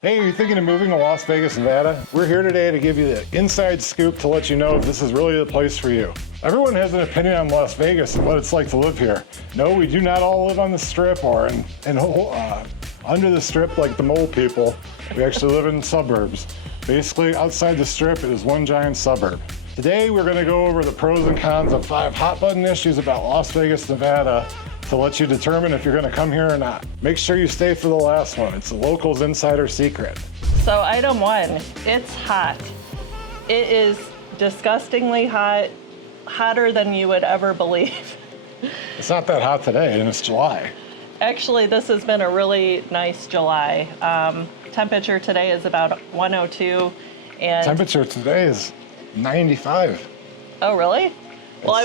Hey, are you thinking of moving to Las Vegas, Nevada? We're here today to give you the inside scoop to let you know if this is really the place for you. Everyone has an opinion on Las Vegas and what it's like to live here. No, we do not all live on the Strip or under the Strip like the mole people. We actually live in suburbs. Basically, outside the Strip, it is one giant suburb. Today, we're going to go over the pros and cons of 5 hot-button issues about Las Vegas, Nevada, to let you determine if you're going to come here or not. Make sure you stay for the last one. It's the locals insider secret. So item 1, it's hot. It is disgustingly hot, hotter than you would ever believe. It's not that hot today, and it's July. Actually, this has been a really nice July. Temperature today is about 102, and temperature today is 95. Oh, really? Well, I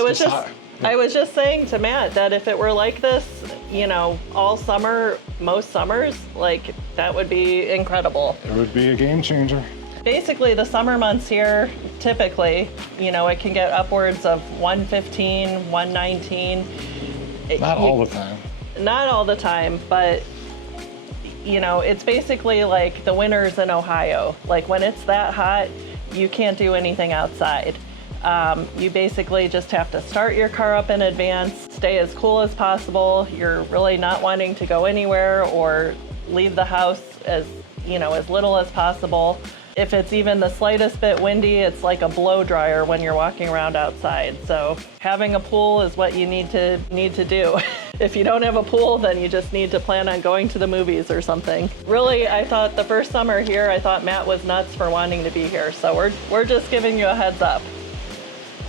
was just saying to Matt that if it were like this, you know, all summer, most summers, like that would be incredible. It would be a game changer. Basically, the summer months here, typically, you know, it can get upwards of 115, 119. Not all the time. Not all the time, but you know, it's basically like the winters in Ohio. Like when it's that hot, you can't do anything outside. You basically just have to start your car up in advance, stay as cool as possible. You're really not wanting to go anywhere or leave the house as little as possible. If it's even the slightest bit windy, it's like a blow dryer when you're walking around outside. So having a pool is what you need to do. If you don't have a pool, then you just need to plan on going to the movies or something. Really, I thought the first summer here, I thought Matt was nuts for wanting to be here. So we're just giving you a heads up.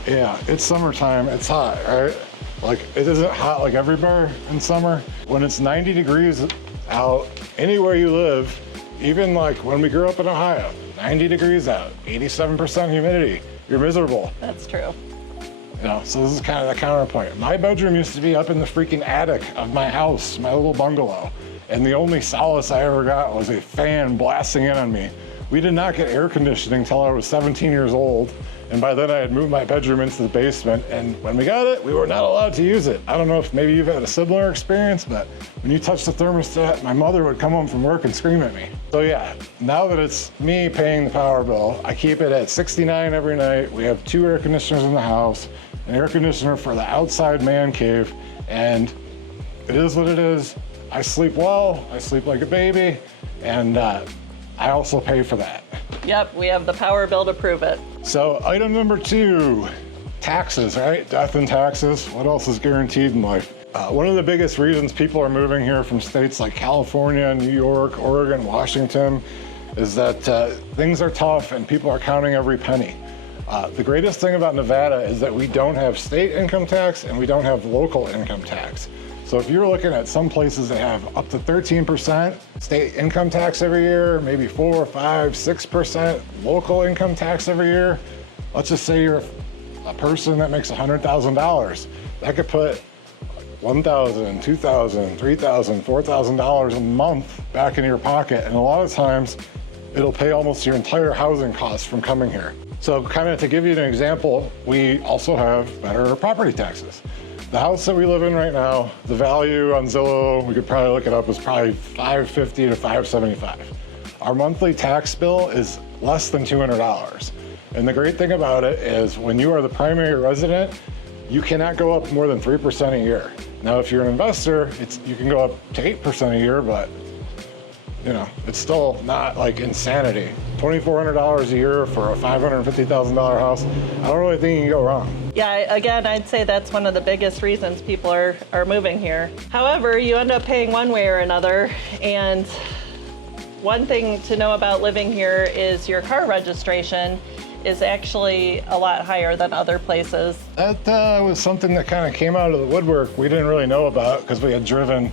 Yeah, it's summertime, it's hot, right? Like, it isn't hot like everywhere in summer. When it's 90 degrees out, anywhere you live, even like when we grew up in Ohio, 90 degrees out, 87% humidity, you're miserable. That's true. You know, so this is kind of the counterpoint. My bedroom used to be up in the freaking attic of my house, my little bungalow. And the only solace I ever got was a fan blasting in on me. We did not get air conditioning until I was 17 years old. And by then I had moved my bedroom into the basement, and when we got it, we were not allowed to use it. I don't know if maybe you've had a similar experience, but when you touch the thermostat, my mother would come home from work and scream at me. So yeah, now that it's me paying the power bill, I keep it at 69 every night. We have 2 air conditioners in the house, an air conditioner for the outside man cave, and it is what it is. I sleep well, I sleep like a baby, and I also pay for that. Yep, we have the power bill to prove it. So item number 2, taxes, right? Death and taxes. What else is guaranteed in life? One of the biggest reasons people are moving here from states like California, New York, Oregon, Washington, is that things are tough and people are counting every penny. The greatest thing about Nevada is that we don't have state income tax and we don't have local income tax. So if you're looking at some places that have up to 13% state income tax every year, maybe 4, 5, 6% local income tax every year, let's just say you're a person that makes $100,000. That could put $1,000, $2,000, $3,000, $4,000 a month back in your pocket. And a lot of times it'll pay almost your entire housing costs from coming here. So kind of to give you an example, we also have better property taxes. The house that we live in right now, the value on Zillow, we could probably look it up, is probably $550 to $575. Our monthly tax bill is less than $200. And the great thing about it is when you are the primary resident, you cannot go up more than 3% a year. Now, if you're an investor, you can go up to 8% a year, but you know, it's still not like insanity. $2,400 a year for a $550,000 house, I don't really think you can go wrong. Yeah, again, I'd say that's one of the biggest reasons people are moving here. However, you end up paying one way or another, and one thing to know about living here is your car registration is actually a lot higher than other places. That was something that kind of came out of the woodwork we didn't really know about because we had driven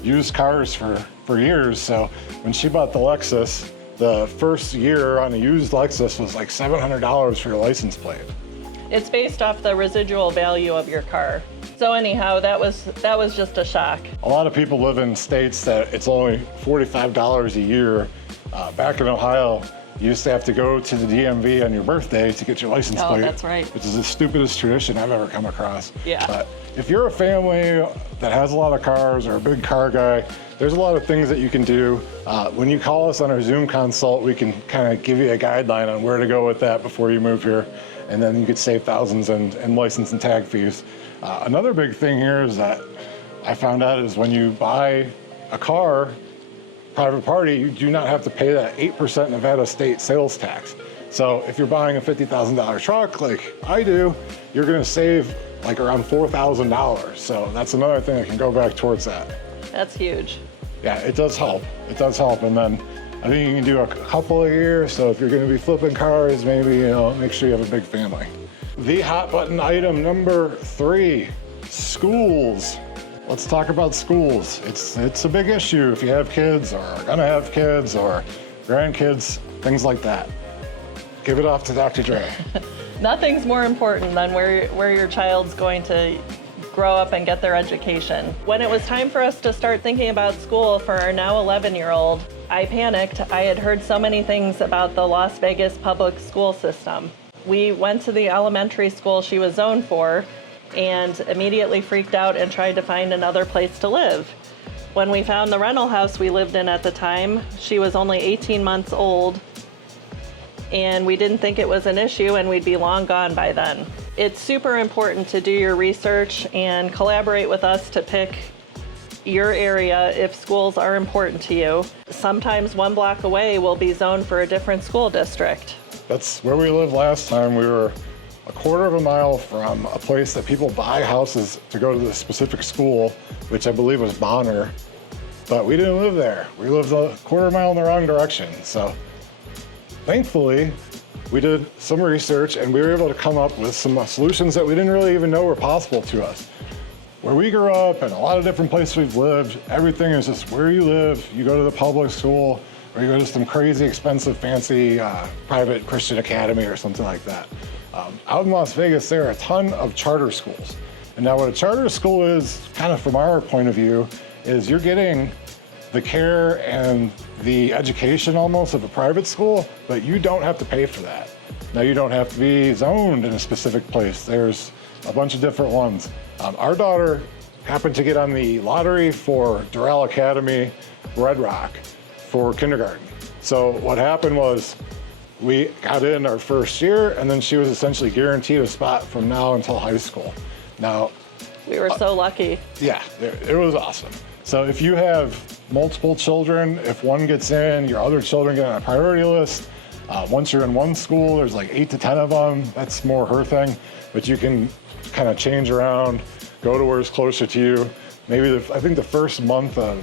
used cars for years. So when she bought the Lexus, the first year on a used Lexus was like $700 for your license plate. It's based off the residual value of your car. So anyhow, that was just a shock. A lot of people live in states that it's only $45 a year. Back in Ohio, You used to have to go to the DMV on your birthday to get your license plate. Oh, that's right. Which is the stupidest tradition I've ever come across. Yeah. But if you're a family that has a lot of cars or a big car guy, there's a lot of things that you can do. When you call us on our Zoom consult, we can kind of give you a guideline on where to go with that before you move here. And then you could save thousands in license and tag fees. Another big thing here is that I found out is when you buy a car, private party, you do not have to pay that 8% Nevada state sales tax. So if you're buying a $50,000 truck like I do, you're gonna save like around $4,000. So that's another thing that can go back towards that. That's huge. Yeah, it does help. It does help. And then I think you can do a couple of years. So if you're gonna be flipping cars, maybe, make sure you have a big family. The hot button item number 3, schools. Let's talk about schools. It's a big issue if you have kids or are gonna have kids or grandkids, things like that. Give it off to Dr. Dre. Nothing's more important than where your child's going to grow up and get their education. When it was time for us to start thinking about school for our now 11-year-old, I panicked. I had heard so many things about the Las Vegas public school system. We went to the elementary school she was zoned for and immediately freaked out and tried to find another place to live. When we found the rental house we lived in at the time, she was only 18 months old, and we didn't think it was an issue and we'd be long gone by then. It's super important to do your research and collaborate with us to pick your area if schools are important to you. Sometimes 1 block away will be zoned for a different school district. That's where we lived last time. We were a quarter of a mile from a place that people buy houses to go to the specific school, which I believe was Bonner, but we didn't live there. We lived a quarter mile in the wrong direction. So thankfully, we did some research and we were able to come up with some solutions that we didn't really even know were possible to us. Where we grew up and a lot of different places we've lived, everything is just where you live. You go to the public school or you go to some crazy expensive, fancy private Christian academy or something like that. Out in Las Vegas, there are a ton of charter schools. And now what a charter school is, kind of from our point of view, is you're getting the care and the education almost of a private school, but you don't have to pay for that. Now you don't have to be zoned in a specific place. There's a bunch of different ones. Our daughter happened to get on the lottery for Doral Academy, Red Rock for kindergarten. So what happened was we got in our first year and then she was essentially guaranteed a spot from now until high school. Now, We were so lucky. yeah, it was awesome. So if you have multiple children, if one gets in, your other children get on a priority list. Once you're in one school, there's like 8 to 10 of them. That's more her thing, but you can kind of change around, go to where's closer to you. Maybe I think the first month of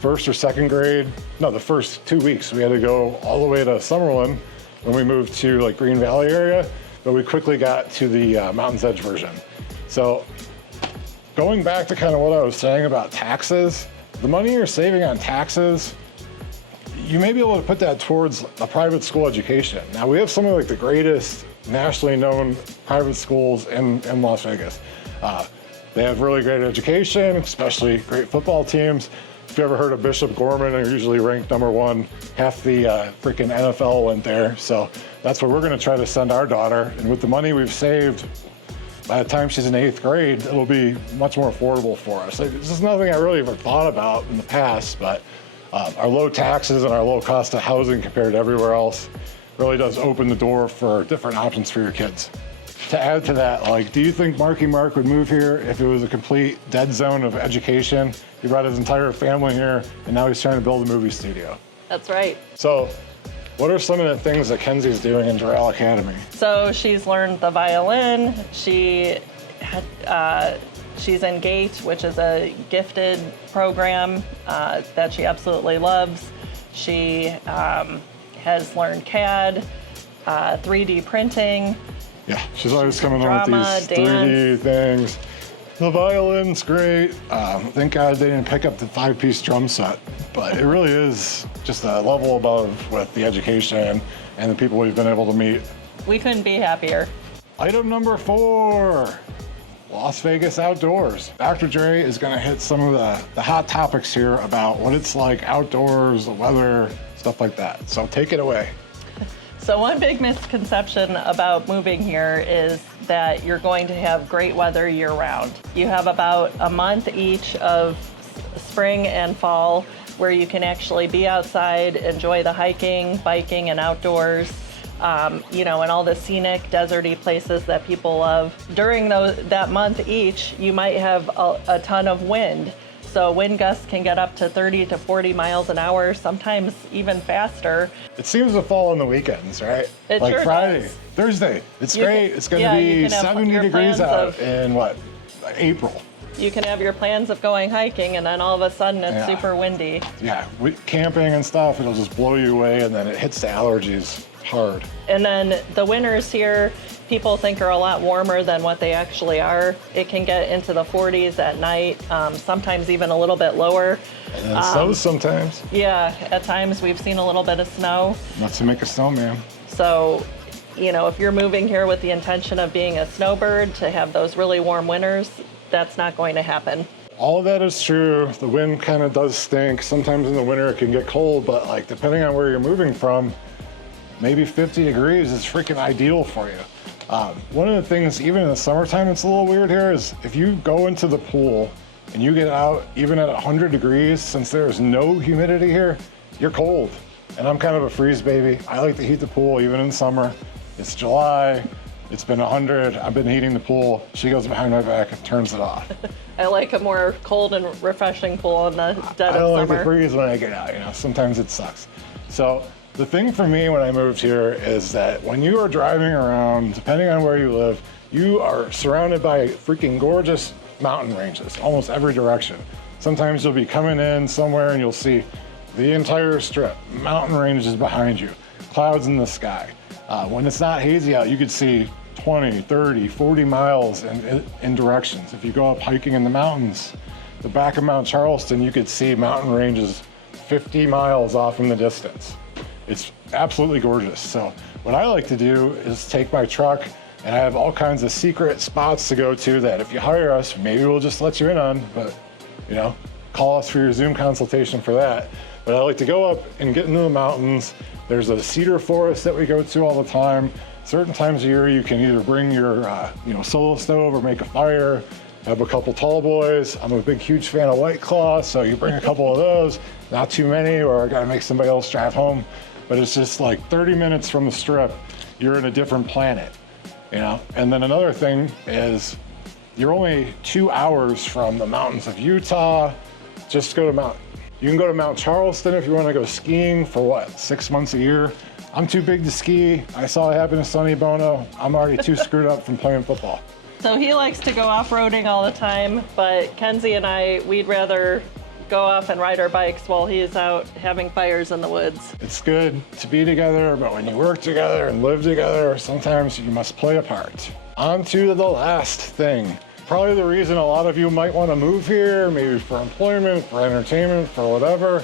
first or second grade, no, the first 2 weeks, we had to go all the way to Summerlin when we moved to like Green Valley area, but we quickly got to the Mountain's Edge version. So going back to kind of what I was saying about taxes, the money you're saving on taxes, you may be able to put that towards a private school education. Now we have some of like the greatest nationally known private schools in Las Vegas. They have really great education, especially great football teams. If you ever heard of Bishop Gorman, they're usually ranked #1. Half the freaking NFL went there. So that's where we're gonna try to send our daughter. And with the money we've saved, by the time she's in 8th grade, it'll be much more affordable for us. This is nothing I really ever thought about in the past, but our low taxes and our low cost of housing compared to everywhere else really does open the door for different options for your kids. To add to that, like, do you think Marky Mark would move here if it was a complete dead zone of education? He brought his entire family here, and now he's trying to build a movie studio. That's right. So, what are some of the things that Kenzie's doing in Doral Academy? So she's learned the violin. She's in GATE, which is a gifted program that she absolutely loves. She has learned CAD, 3D printing. Yeah, she's always coming up Drama, with these 3D dance. things. The violin's great. Thank God they didn't pick up the 5-piece drum set, but it really is just a level above with the education and the people we've been able to meet. We couldn't be happier. Item number 4, Las Vegas outdoors. Dr. Dre is gonna hit some of the hot topics here about what it's like outdoors, the weather, stuff like that. So take it away. So one big misconception about moving here is that you're going to have great weather year round. You have about a month each of spring and fall where you can actually be outside, enjoy the hiking, biking, and outdoors, and all the scenic, deserty places that people love. During that month each, you might have a ton of wind. So wind gusts can get up to 30 to 40 miles an hour, sometimes even faster. It seems to fall on the weekends, right? It like sure Friday, does. Thursday. It's great. It's going to be 70 degrees out in April. You can have your plans of going hiking, and then all of a sudden it's super windy. Yeah, camping and stuff, it'll just blow you away, and then it hits the allergies hard. And then the winters here, people think are a lot warmer than what they actually are. It can get into the 40s at night, sometimes even a little bit lower. And then it snows sometimes. Yeah, at times we've seen a little bit of snow. Not to make a snowman. So, if you're moving here with the intention of being a snowbird to have those really warm winters, that's not going to happen. All of that is true. The wind kind of does stink. Sometimes in the winter it can get cold, but depending on where you're moving from, maybe 50 degrees is freaking ideal for you. One of the things, even in the summertime, it's a little weird here is if you go into the pool and you get out even at 100 degrees, since there's no humidity here, you're cold. And I'm kind of a freeze baby. I like to heat the pool even in summer. It's July. It's been 100. I've been heating the pool. She goes behind my back and turns it off. I like a more cold and refreshing pool in the dead of summer. I don't like the breeze when I get out, sometimes it sucks. So the thing for me when I moved here is that when you are driving around, depending on where you live, you are surrounded by freaking gorgeous mountain ranges, almost every direction. Sometimes you'll be coming in somewhere and you'll see the entire strip, mountain ranges behind you, clouds in the sky. When it's not hazy out, you could see 20, 30, 40 miles in directions. If you go up hiking in the mountains, the back of Mount Charleston, you could see mountain ranges 50 miles off in the distance. It's absolutely gorgeous. So what I like to do is take my truck, and I have all kinds of secret spots to go to that if you hire us, maybe we'll just let you in on, but call us for your Zoom consultation for that. But I like to go up and get into the mountains. There's a cedar forest that we go to all the time. Certain times of year, you can either bring your solo stove or make a fire, have a couple tall boys. I'm a big, huge fan of White Claw, so you bring a couple of those, not too many, or I gotta make somebody else drive home. But it's just like 30 minutes from the strip, you're in a different planet, And then another thing is you're only 2 hours from the mountains of Utah. Just go to you can go to Mount Charleston if you want to go skiing for 6 months a year. I'm too big to ski. I saw it happen to Sonny Bono. I'm already too screwed up from playing football. So he likes to go off-roading all the time, but Kenzie and I, we'd rather go off and ride our bikes while he is out having fires in the woods. It's good to be together, but when you work together and live together, sometimes you must play a part. On to the last thing. Probably the reason a lot of you might want to move here, maybe for employment, for entertainment, for whatever,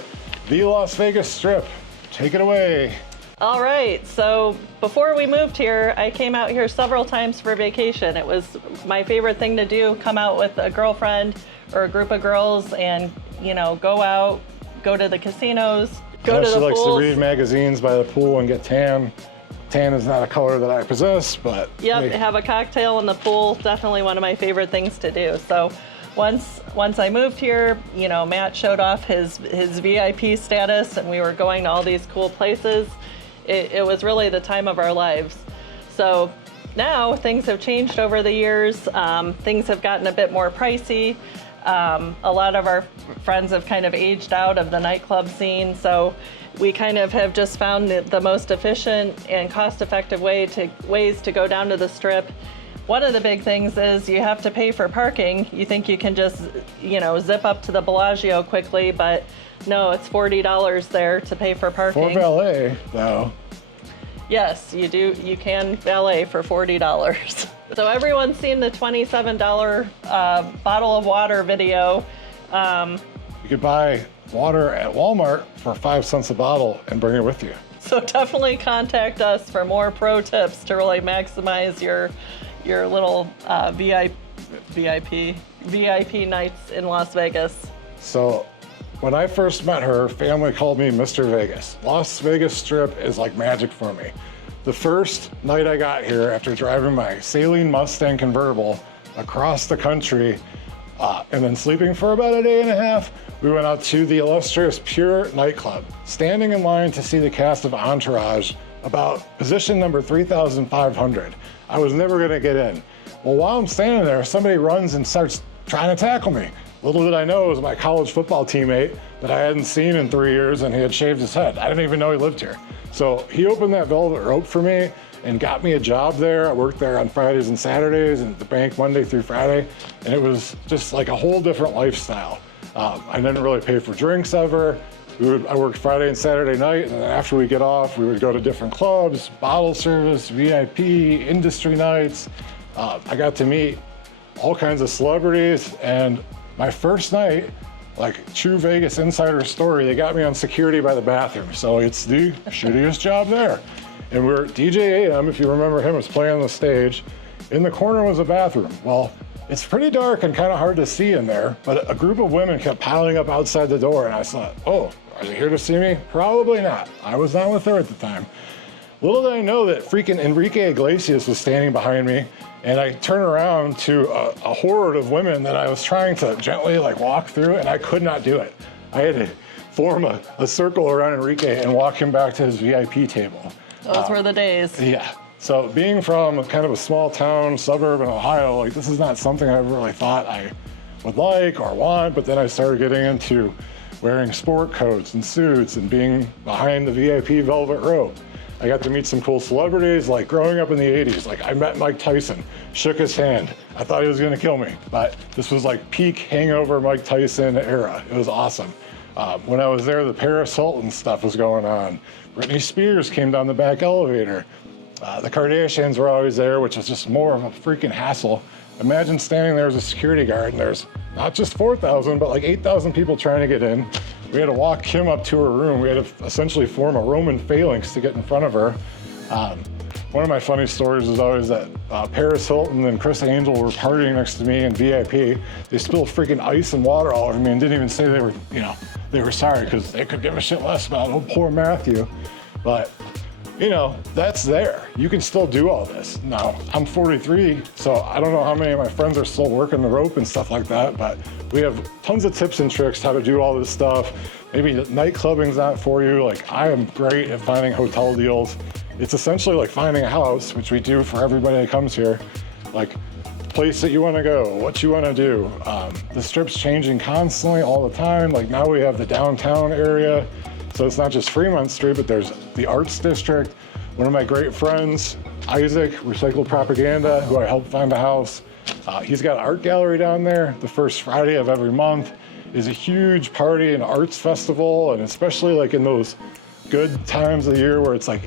the Las Vegas Strip. Take it away. All right, so before we moved here, I came out here several times for vacation. It was my favorite thing to do, come out with a girlfriend or a group of girls and, go out, go to the casinos, go to the pools. She likes to read magazines by the pool and get tan. Tan is not a color that I possess, but... Yep, have a cocktail in the pool, definitely one of my favorite things to do. So once I moved here, Matt showed off his VIP status and we were going to all these cool places. It was really the time of our lives. So now things have changed over the years. Things have gotten a bit more pricey. A lot of our friends have kind of aged out of the nightclub scene. So we kind of have just found the most efficient and cost-effective ways to go down to the Strip. One of the big things is you have to pay for parking. You think you can just, zip up to the Bellagio quickly, but no, it's $40 there to pay for parking. For valet, though. Yes, you do. You can valet for $40. So everyone's seen the $27 bottle of water video. You could buy water at Walmart for 5 cents a bottle and bring it with you. So definitely contact us for more pro tips to really maximize your little VIP nights in Las Vegas. So when I first met her, family called me Mr. Vegas. Las Vegas Strip is like magic for me. The first night I got here, after driving my Saline Mustang convertible across the country, and then sleeping for about a day and a half, we went out to the illustrious Pure nightclub, standing in line to see the cast of Entourage, about position number 3,500. I was never gonna get in. Well, while I'm standing there, somebody runs and starts trying to tackle me. Little did I know it was my college football teammate that I hadn't seen in 3 years, and he had shaved his head. I didn't even know he lived here. So he opened that velvet rope for me and got me a job there. I worked there on Fridays and Saturdays, and at the bank Monday through Friday, and it was just like a whole different lifestyle. I didn't really pay for drinks ever. I worked Friday and Saturday night, and then after we get off, we would go to different clubs, bottle service, VIP, industry nights. I got to meet all kinds of celebrities, and my first night, like true Vegas insider story, they got me on security by the bathroom. So it's the shittiest job there. And DJ AM, if you remember him, was playing on the stage. In the corner was a bathroom. Well, it's pretty dark and kind of hard to see in there, but a group of women kept piling up outside the door, and I thought, oh, are they here to see me? Probably not. I was not with her at the time. Little did I know that freaking Enrique Iglesias was standing behind me, and I turned around to a horde of women that I was trying to gently like walk through, and I could not do it. I had to form a circle around Enrique and walk him back to his VIP table. Those were the days. Yeah. So being from kind of a small town, suburb in Ohio, like this is not something I ever really thought I would like or want, but then I started getting into wearing sport coats and suits and being behind the VIP velvet rope. I got to meet some cool celebrities, like growing up in the 80s. Like I met Mike Tyson, shook his hand. I thought he was gonna kill me, but this was like peak hangover Mike Tyson era. It was awesome. When I was there, the Paris Hilton stuff was going on. Britney Spears came down the back elevator. The Kardashians were always there, which is just more of a freaking hassle. Imagine standing there as a security guard and there's not just 4,000, but like 8,000 people trying to get in. We had to walk Kim up to her room. We had to essentially form a Roman phalanx to get in front of her. One of my funny stories is always that Paris Hilton and Chris Angel were partying next to me in VIP. They spilled freaking ice and water all over me and didn't even say they were sorry, because they could give a shit less about oh poor Matthew. But that's there. You can still do all this. Now, I'm 43, so I don't know how many of my friends are still working the rope and stuff like that, but we have tons of tips and tricks how to do all this stuff. Maybe night clubbing's not for you. Like, I am great at finding hotel deals. It's essentially like finding a house, which we do for everybody that comes here. Like, place that you want to go, what you want to do. The strip's changing constantly all the time. Like now we have the downtown area. So it's not just Fremont Street, but there's the Arts District. One of my great friends, Isaac, Recycled Propaganda, who I helped find a house. He's got an art gallery down there. The first Friday of every month is a huge party and arts festival, and especially like in those good times of the year where it's like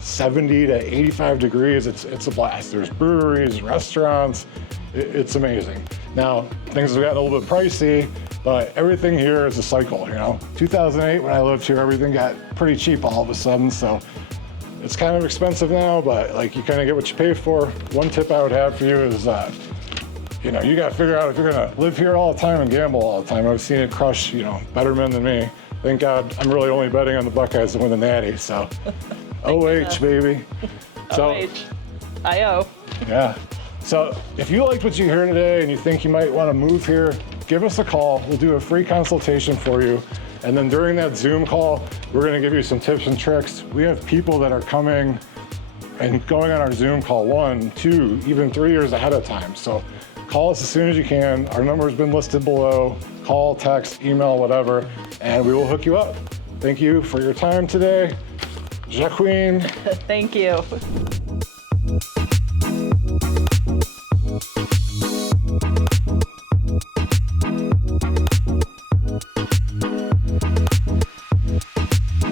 70 to 85 degrees, it's a blast. There's breweries, restaurants, it's amazing. Now things have gotten a little bit pricey, but everything here is a cycle. 2008 when I lived here, everything got pretty cheap all of a sudden, so it's kind of expensive now, but like you kind of get what you pay for. One tip I would have for you is you got to figure out if you're gonna live here all the time and gamble all the time. I've seen it crush better men than me. Thank God I'm really only betting on the Buckeyes to win the Natty, so OH, baby. So, OH. I-O. Yeah. So if you liked what you heard today and you think you might want to move here, give us a call. We'll do a free consultation for you. And then during that Zoom call, we're going to give you some tips and tricks. We have people that are coming and going on our Zoom call 1, 2, even 3 years ahead of time. So call us as soon as you can. Our number's been listed below. Call, text, email, whatever, and we will hook you up. Thank you for your time today. Jacqueline. Thank you.